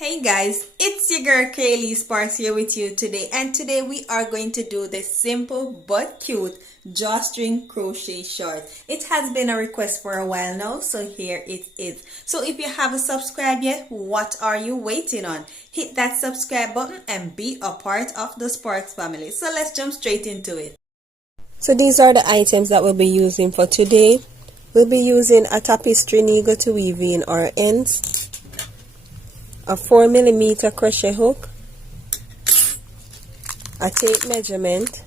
Hey guys, it's your girl Kaylee Sparks here with you today, and today we are going to do the simple but cute drawstring crochet short. It has been a request for a while now, so here it is. So if you haven't subscribed yet, what are you waiting on? Hit that subscribe button and be a part of the Sparks family. So let's jump straight into it. So these are the items that we'll be using for today. We'll be using a tapestry needle to weave in our ends, a 4mm crochet hook, a tape measurement,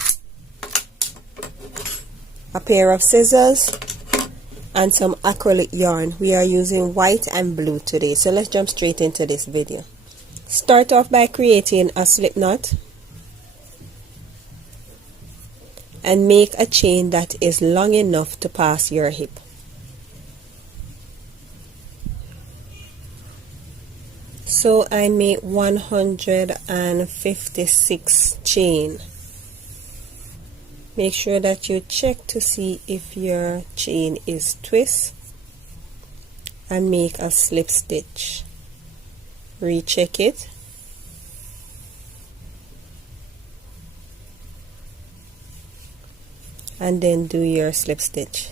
a pair of scissors, and some acrylic yarn. We are using white and blue today, so let's jump straight into this video. Start off by creating a slip knot and make a chain that is long enough to pass your hip. So I made 156 chain. Make sure that you check to see if your chain is twist and make a slip stitch. Recheck it. And then do your slip stitch.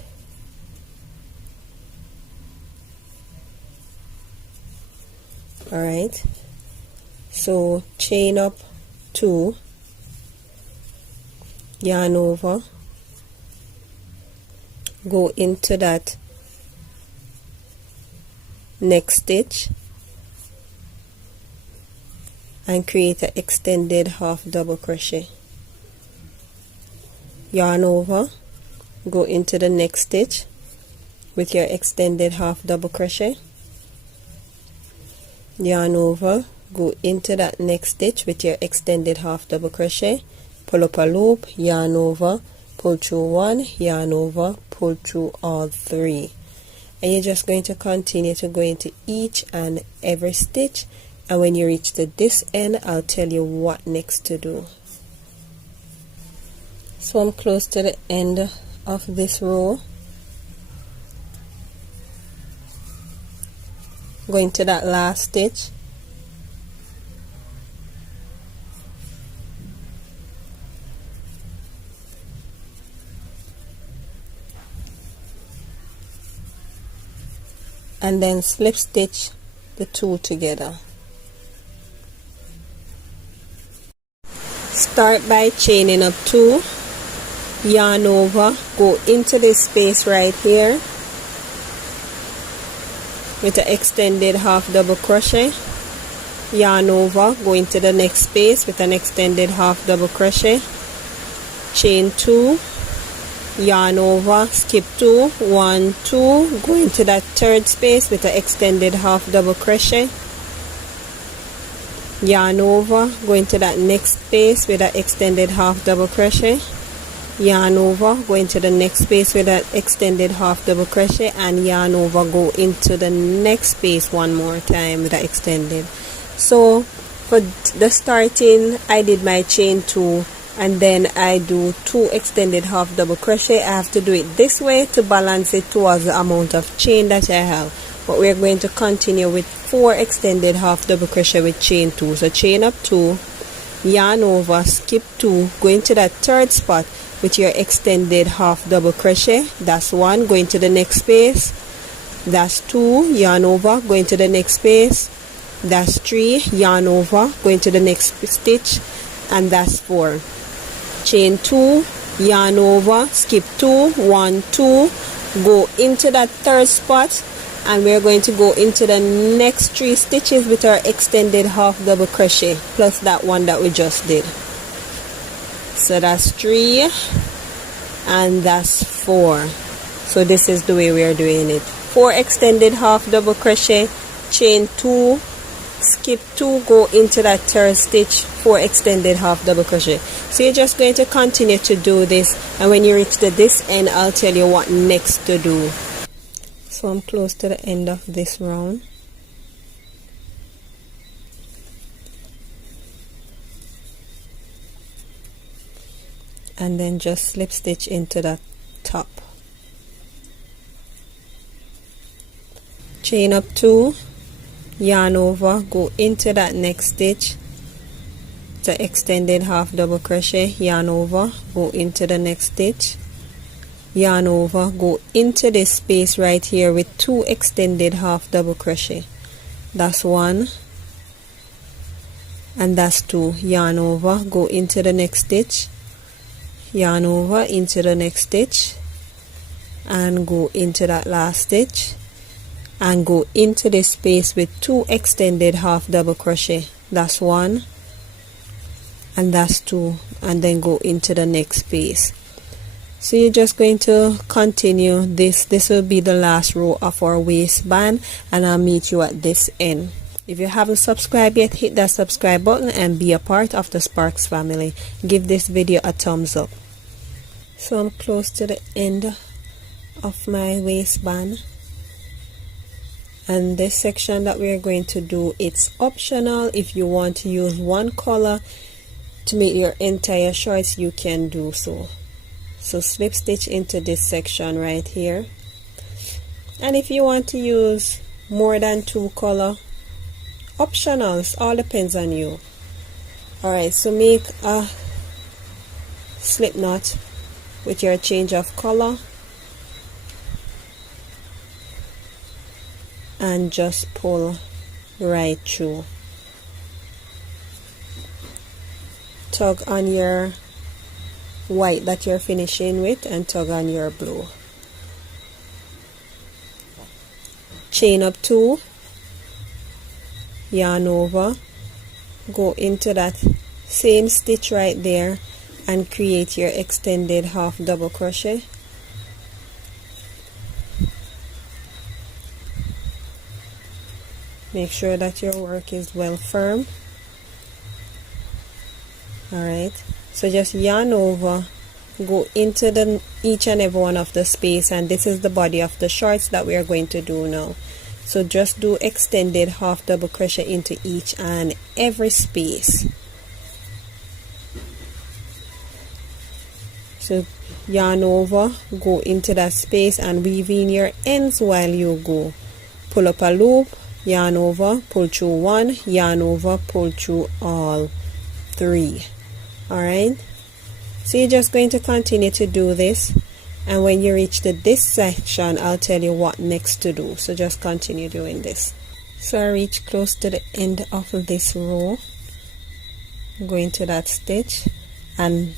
Alright, so chain up 2, yarn over, go into that next stitch and create an extended half double crochet. Yarn over, go into the next stitch with your extended half double crochet. Yarn over, go into that next stitch with your extended half double crochet, pull up a loop, yarn over, pull through 1, yarn over, pull through all 3, and you're just going to continue to go into each and every stitch, and when you reach to this end I'll tell you what next to do. So I'm close to the end of this row. Go into that last stitch, and then slip stitch the 2 together. Start by chaining up 2, yarn over, go into this space right here with an extended half double crochet, yarn over, go into the next space with an extended half double crochet, chain 2, yarn over, skip 2, 1, 2, go into that third space with an extended half double crochet, yarn over, go into that next space with an extended half double crochet, yarn over, go into the next space with an extended half double crochet, and yarn over, go into the next space one more time with an extended. So for the starting I did my chain 2 and then I do 2 extended half double crochet. I have to do it this way to balance it towards the amount of chain that I have, but we're going to continue with 4 extended half double crochet with chain 2. So chain up 2, yarn over, skip 2, go into that third spot with your extended half double crochet. That's 1, go into the next space, that's 2, yarn over, go into the next space, that's 3, yarn over, go into the next stitch, and that's 4. Chain 2, yarn over, skip 2, 1, 2, go into that third spot, and we're going to go into the next 3 stitches with our extended half double crochet plus that one that we just did. So that's 3 and that's 4. So this is the way we are doing it. 4 extended half double crochet, chain 2, skip 2, go into that third stitch, 4 extended half double crochet. So you're just going to continue to do this, and when you reach to this end I'll tell you what next to do. So I'm close to the end of this round. And then just slip stitch into that top. Chain up 2, yarn over, go into that next stitch, the extended half double crochet, yarn over, go into the next stitch, yarn over, go into this space right here with 2 extended half double crochet. That's 1 and that's 2. Yarn over, go into the next stitch, yarn over into the next stitch, and go into that last stitch and go into this space with 2 extended half double crochet. That's 1 and that's 2, and then go into the next space. So you're just going to continue this. This will be the last row of our waistband, and I'll meet you at this end. If you haven't subscribed yet, hit that subscribe button and be a part of the Sparks family. Give this video a thumbs up. So I'm close to the end of my waistband, and this section that we're going to do, it's optional. If you want to use one color to make your entire shorts, you can do so. So slip stitch into this section right here, and if you want to use more than 2 color, optional, it all depends on you. Alright, so make a slip knot with your change of color and just pull right through. Tug on your white that you're finishing with and tug on your blue. Chain up 2, yarn over, go into that same stitch right there and create your extended half double crochet. Make sure that your work is well firm. Alright, so just yarn over, go into each and every one of the space, and this is the body of the shorts that we are going to do now. So just do extended half double crochet into each and every space. So yarn over, go into that space and weave in your ends while you go. Pull up a loop, yarn over, pull through 1, yarn over, pull through all 3. Alright, so you're just going to continue to do this, and when you reach this section, I'll tell you what next to do. So just continue doing this. So I reach close to the end of this row, go into that stitch, and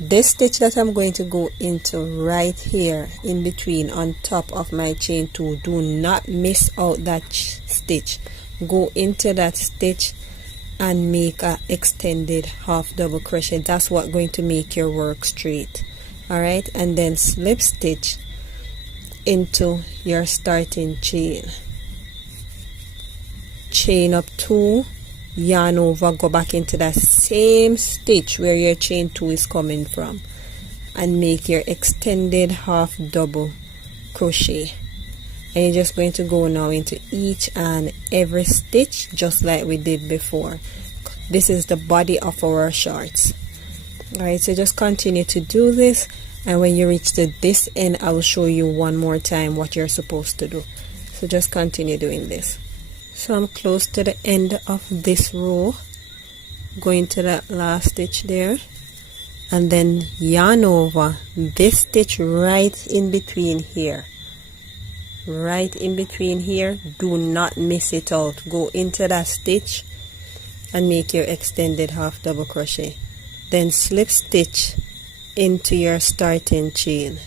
this stitch that I'm going to go into right here in between on top of my chain 2, do not miss out that stitch. Go into that stitch and make a extended half double crochet. That's what going to make your work straight. Alright, and then slip stitch into your starting chain. Chain up 2, yarn over, go back into that same stitch where your chain 2 is coming from, and make your extended half double crochet. And you're just going to go now into each and every stitch just like we did before. This is the body of our shorts. Alright, so just continue to do this, and when you reach to this end, I will show you one more time what you're supposed to do. So just continue doing this. So I'm close to the end of this row, going to that last stitch there, and then yarn over this stitch right in between here. Right in between here, do not miss it out. Go into that stitch and make your extended half double crochet, then slip stitch into your starting chain.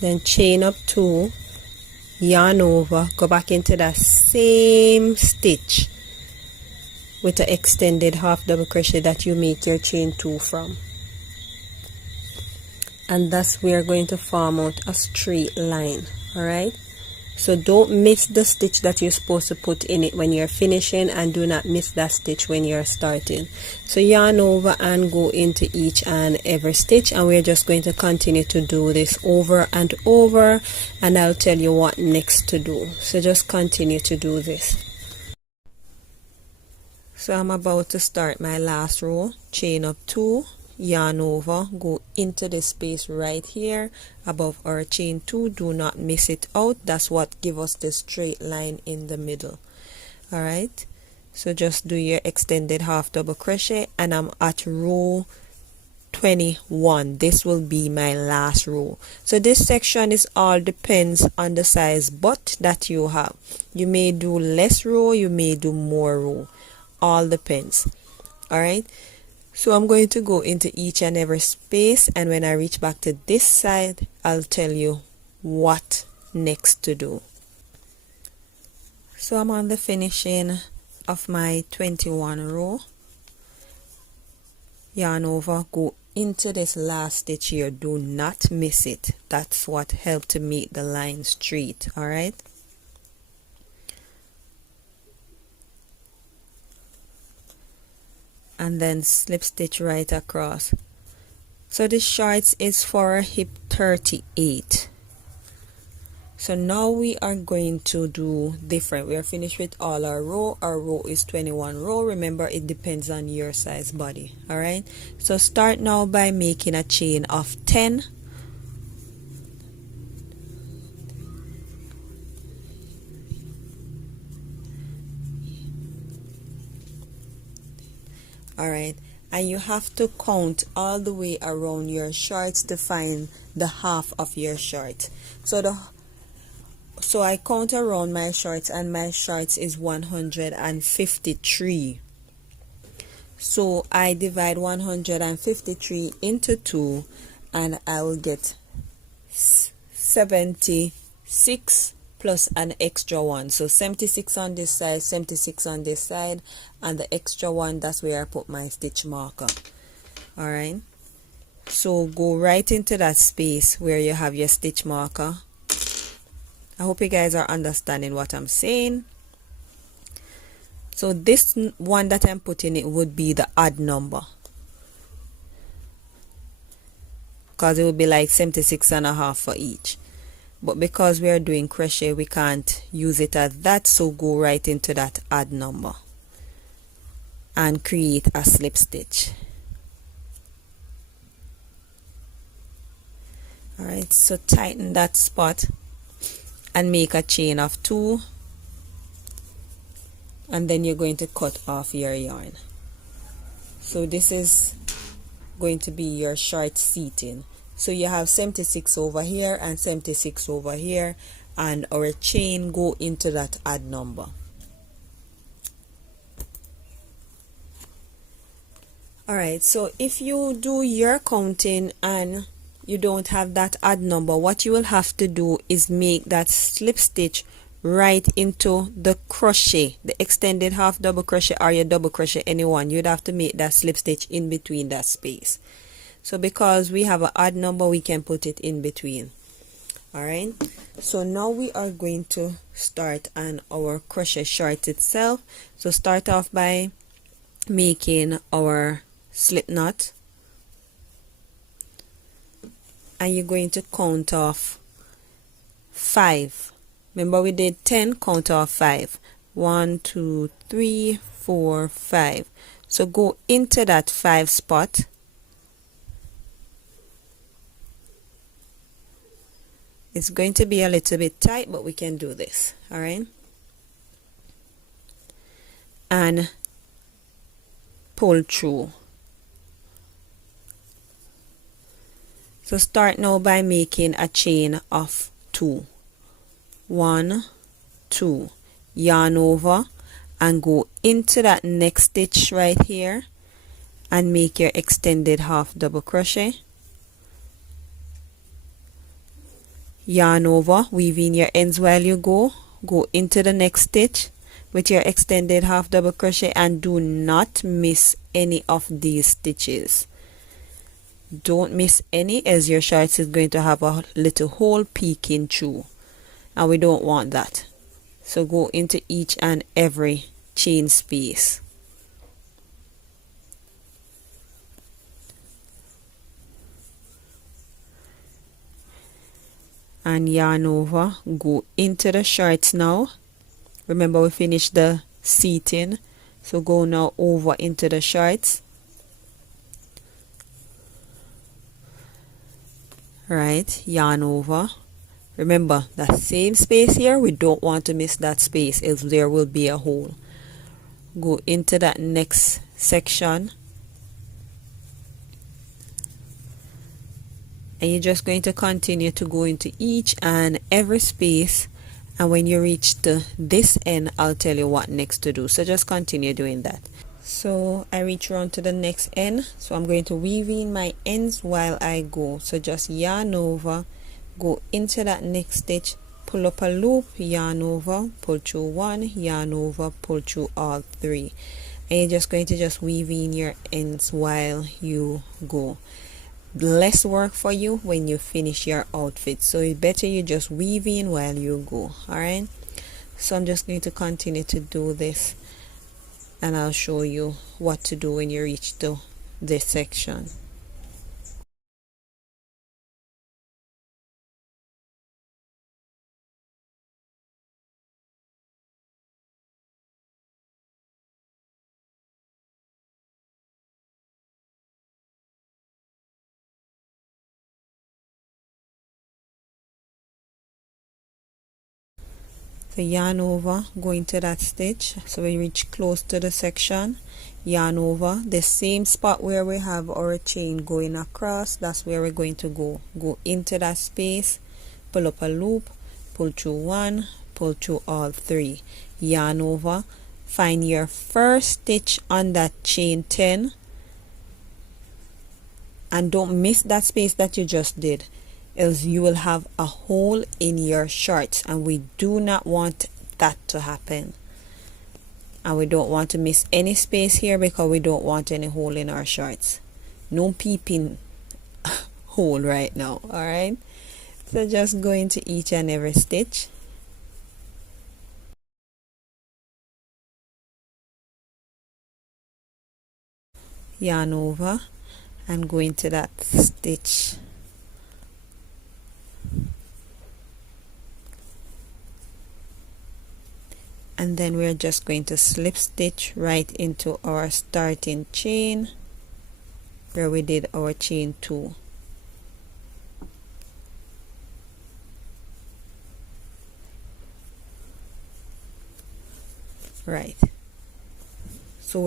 Then chain up 2, yarn over, go back into that same stitch with the extended half double crochet that you make your chain 2 from. And thus we are going to form out a straight line. Alright, so don't miss the stitch that you're supposed to put in it when you're finishing, and do not miss that stitch when you're starting. So yarn over and go into each and every stitch, and we're just going to continue to do this over and over, and I'll tell you what next to do. So just continue to do this. So I'm about to start my last row. Chain up 2, yarn over, go into the space right here above our chain 2. Do not miss it out. That's what gives us the straight line in the middle. Alright, so just do your extended half double crochet, and I'm at row 21. This will be my last row. So this section is all depends on the size butt that you have. You may do less row, you may do more row, all depends. Alright, so I'm going to go into each and every space, and when I reach back to this side, I'll tell you what next to do. So I'm on the finishing of my 21 row. Yarn over, go into this last stitch here. Do not miss it. That's what helped to make the line straight. Alright, and then slip stitch right across. So this shorts is for hip 38. So now we are going to do different. We are finished with all our row. Our row is 21 row. Remember, it depends on your size body. Alright, so start now by making a chain of 10. Alright, and you have to count all the way around your shorts to find the half of your short. So I count around my shorts, and my shorts is 153. So I divide 153 into 2, and I will get 76 plus an extra 1. So 76 on this side, 76 on this side, and the extra 1, that's where I put my stitch marker. Alright, so go right into that space where you have your stitch marker. I hope you guys are understanding what I'm saying. So this one that I'm putting, it would be the odd number, because it would be like 76.5 for each. But because we are doing crochet, we can't use it as that, so go right into that odd number and create a slip stitch. Alright, so tighten that spot and make a chain of 2, and then you're going to cut off your yarn. So this is going to be your short seating. So you have 76 over here and 76 over here, and our chain go into that odd number. Alright, so if you do your counting and you don't have that odd number, what you will have to do is make that slip stitch right into the crochet, the extended half double crochet or your double crochet, anyone. You'd have to make that slip stitch in between that space. So because we have an odd number, we can put it in between. Alright, so now we are going to start on our crochet short itself. So start off by making our slip knot, and you're going to count off 5. Remember, we did 10, count off 5. 1, 2, 3, 4, 5. So go into that 5 spot, it's going to be a little bit tight, but we can do this. All right, and pull through. So start now by making a chain of 2. 1, 2, yarn over and go into that next stitch right here and make your extended half double crochet. Yarn over, weave in your ends while you go into the next stitch with your extended half double crochet, and do not miss any of these stitches. Don't miss any, as your shorts is going to have a little hole peeking through, and we don't want that. So go into each and every chain space. And yarn over, go into the shorts now. Remember, we finished the seating, so go now over into the shorts. right, yarn over. Remember that same space here, we don't want to miss that space, else there will be a hole. Go into that next section, and you're just going to continue to go into each and every space, and when you reach to this end, I'll tell you what next to do. So just continue doing that. So I reach around to the next end, so I'm going to weave in my ends while I go. So just yarn over, go into that next stitch, pull up a loop, yarn over, pull through one, yarn over, pull through all three, and you're just going to just weave in your ends while you go. Less work for you when you finish your outfit, so it's better you just weave in while you go. All right, so I'm just going to continue to do this, and I'll show you what to do when you reach to this section. So yarn over, go into that stitch, so we reach close to the section, yarn over, the same spot where we have our chain going across, that's where we're going to go into that space, pull up a loop, pull through one, pull through all three, yarn over, find your first stitch on that chain 10, and don't miss that space that you just did, else you will have a hole in your shorts, and we do not want that to happen. And we don't want to miss any space here because we don't want any hole in our shorts. No peeping hole right now. All right, so just go into each and every stitch, yarn over, and go into that stitch, and then we're just going to slip stitch right into our starting chain where we did our chain 2. Right, so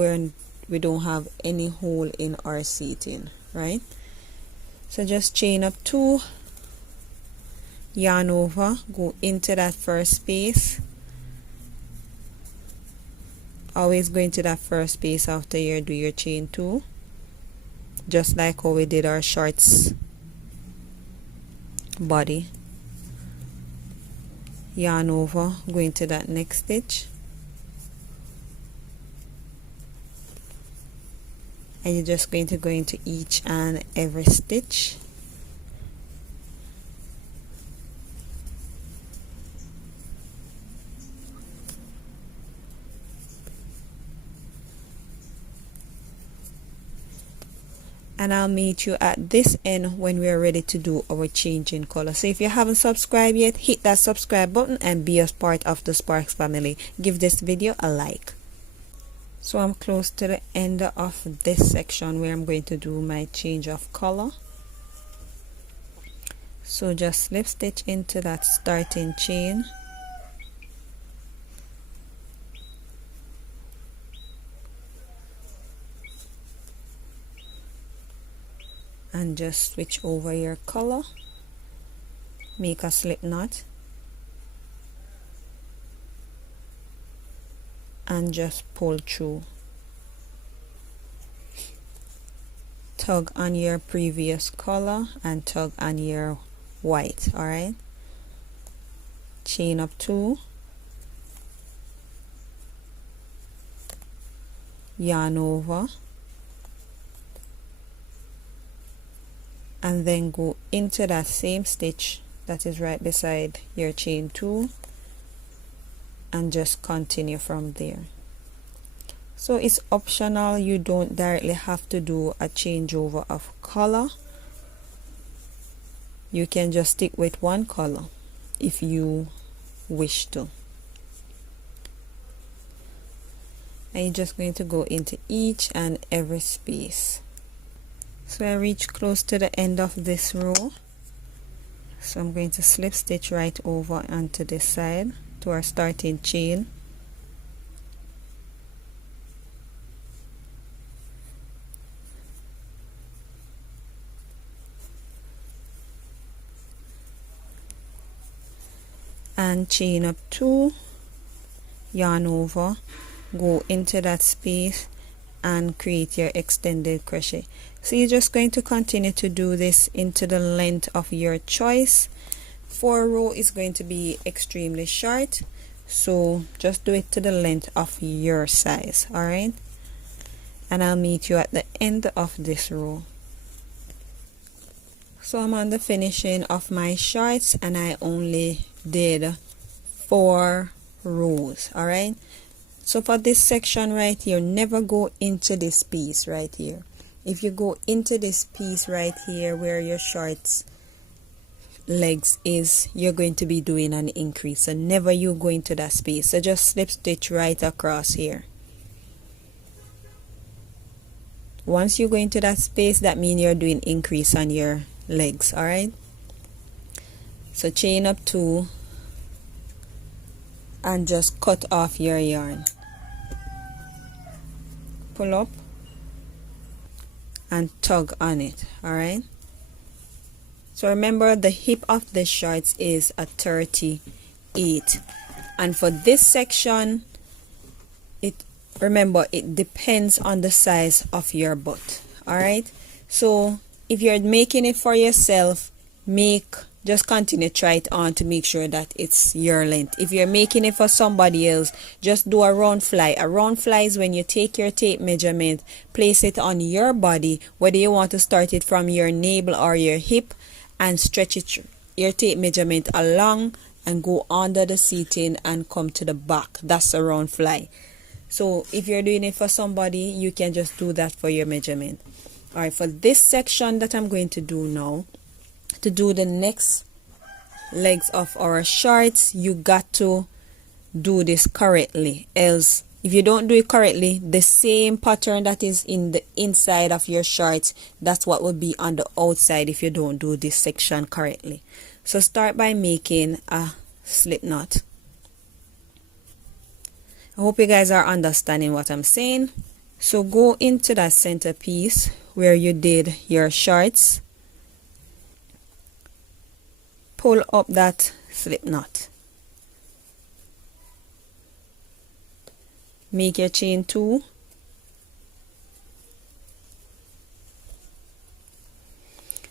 we don't have any hole in our seating, right? So just chain up 2, yarn over, go into that first space. Always go into that first space after you do your chain 2, just like how we did our shorts body. Yarn over, go into that next stitch, and you're just going to go into each and every stitch, and I'll meet you at this end when we are ready to do our change in color. So if you haven't subscribed yet, hit that subscribe button and be a part of the Sparks family. Give this video a like. So I'm close to the end of this section where I'm going to do my change of color. So just slip stitch into that starting chain, and just switch over your color, make a slip knot, and just pull through. Tug on your previous color and tug on your white. All right, chain up 2, yarn over, and then go into that same stitch that is right beside your chain 2, and just continue from there. So it's optional, you don't directly have to do a changeover of color. You can just stick with one color if you wish to. And you're just going to go into each and every space. So I reach close to the end of this row, So I'm going to slip stitch right over onto this side to our starting chain. And chain up 2, yarn over, go into that space and create your extended crochet. So you're just going to continue to do this into the length of your choice. 4 row is going to be extremely short, so just do it to the length of your size. Alright, and I'll meet you at the end of this row. So I'm on the finishing of my shorts and I only did 4 rows. Alright, so for this section right here, never go into this piece right here. If you go into this piece right here where your shorts legs is, you're going to be doing an increase, so never you go into that space. So just slip stitch right across here. Once you go into that space, that means you're doing increase on your legs. Alright, so chain up 2 and just cut off your yarn, pull up and tug on it. Alright, so remember the hip of the shorts is a 38, and for this section remember it depends on the size of your butt. Alright, so if you're making it for yourself, just continue try it on to make sure that it's your length. If you're making it for somebody else, just do a round fly. A round fly is when you take your tape measurement, place it on your body, whether you want to start it from your navel or your hip, and stretch it your tape measurement along and go under the seating and come to the back. That's a round fly. So if you're doing it for somebody, you can just do that for your measurement. Alright, for this section that I'm going to do now, to do the next legs of our shorts, you got to do this correctly. Else, if you don't do it correctly, the same pattern that is in the inside of your shorts, that's what will be on the outside if you don't do this section correctly. So start by making a slip knot. I hope you guys are understanding what I'm saying. So go into that center piece where you did your shorts, pull up that slip knot, make your chain 2,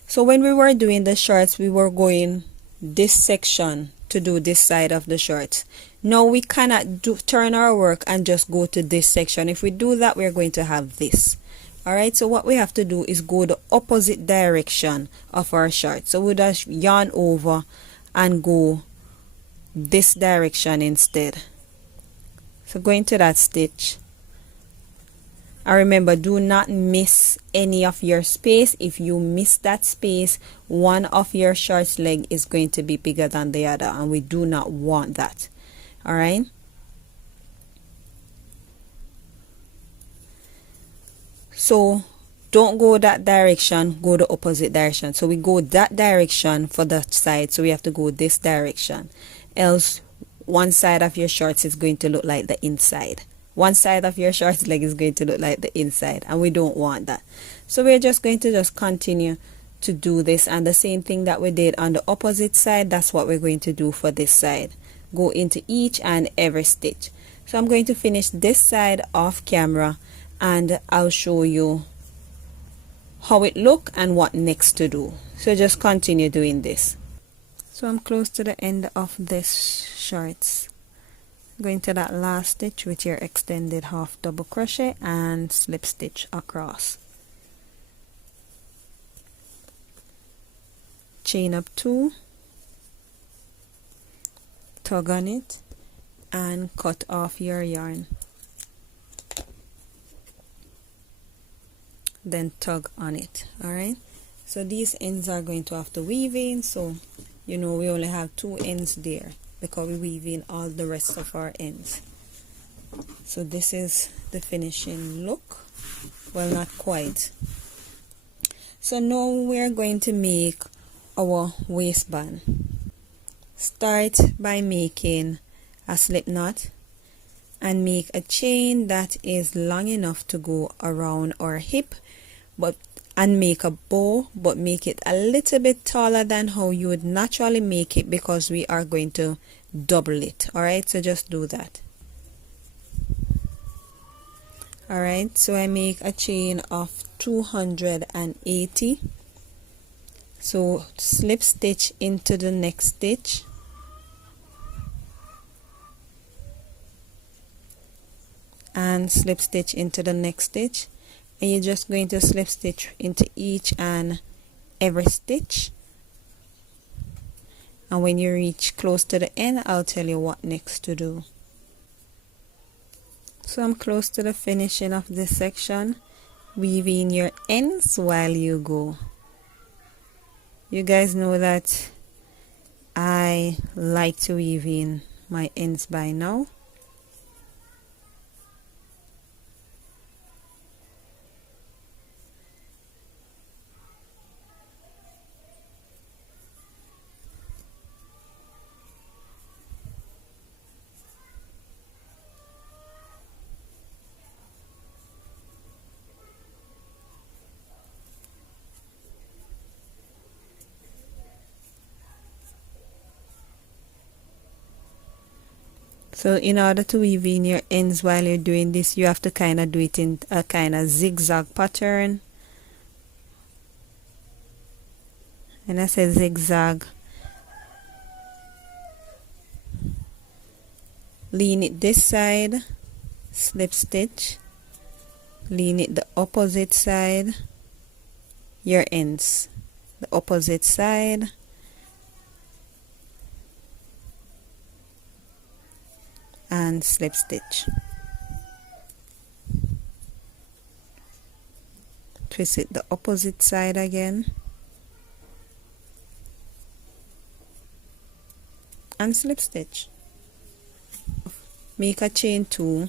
so when we were doing the shorts, we were going this section to do this side of the shorts. Now we cannot turn our work and just go to this section. If we do that, we're going to have this. Alright, so what we have to do is go the opposite direction of our short. So we'll just yarn over and go this direction instead. So go into that stitch. And remember, do not miss any of your space. If you miss that space, one of your shorts leg is going to be bigger than the other, and we do not want that. Alright, so don't go that direction, go the opposite direction. So we go that direction for that side, so we have to go this direction, else one side of your shorts is going to look like the inside. One side of your shorts leg is going to look like the inside, and we don't want that. So we're just going to just continue to do this, and the same thing that we did on the opposite side, that's what we're going to do for this side. Go into each and every stitch. So I'm going to finish this side off camera and I'll show you how it look and what next to do. So just continue doing this. So I'm close to the end of this shorts. Going to that last stitch with your extended half double crochet and slip stitch across. Chain up 2, tug on it and cut off your yarn, then tug on it. Alright, so these ends are going to have to weave in, so you know we only have 2 ends there because we weave in all the rest of our ends. So this is the finishing look. Well, not quite. So now we're going to make our waistband. Start by making a slip knot and make a chain that is long enough to go around our hip, and make a bow, but make it a little bit taller than how you would naturally make it, because we are going to double it. Alright, so just do that. Alright, so I make a chain of 280. So slip stitch into the next stitch, and slip stitch into the next stitch, and you're just going to slip stitch into each and every stitch, and when you reach close to the end, I'll tell you what next to do. So I'm close to the finishing of this section. Weave in your ends while you go. You guys know that I like to weave in my ends by now. So in order to weave in your ends while you're doing this, you have to kind of do it in a kind of zigzag pattern. And I say zigzag, lean it this side, slip stitch, lean it the opposite side, your ends, the opposite side, and slip stitch. Twist it the opposite side again, and slip stitch. Make a chain 2,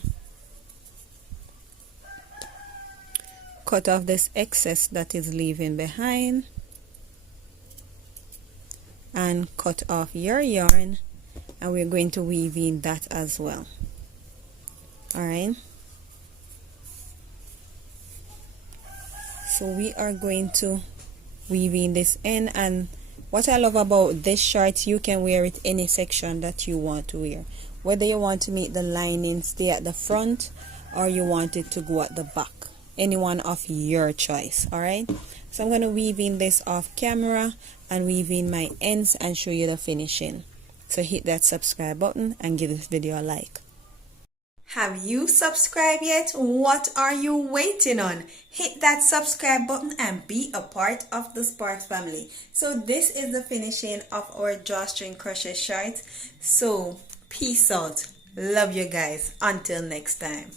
cut off this excess that is leaving behind, and cut off your yarn, and we're going to weave in that as well. Alright, so we are going to weave in this end, and what I love about this shirt, you can wear it any section that you want to wear, whether you want to make the lining stay at the front or you want it to go at the back, any one of your choice. Alright, so I'm going to weave in this off camera and weave in my ends and show you the finishing. So hit that subscribe button and give this video a like. Have you subscribed yet? What are you waiting on? Hit that subscribe button and be a part of the Sparks family. So this is the finishing of our drawstring crochet shirt. So peace out. Love you guys. Until next time.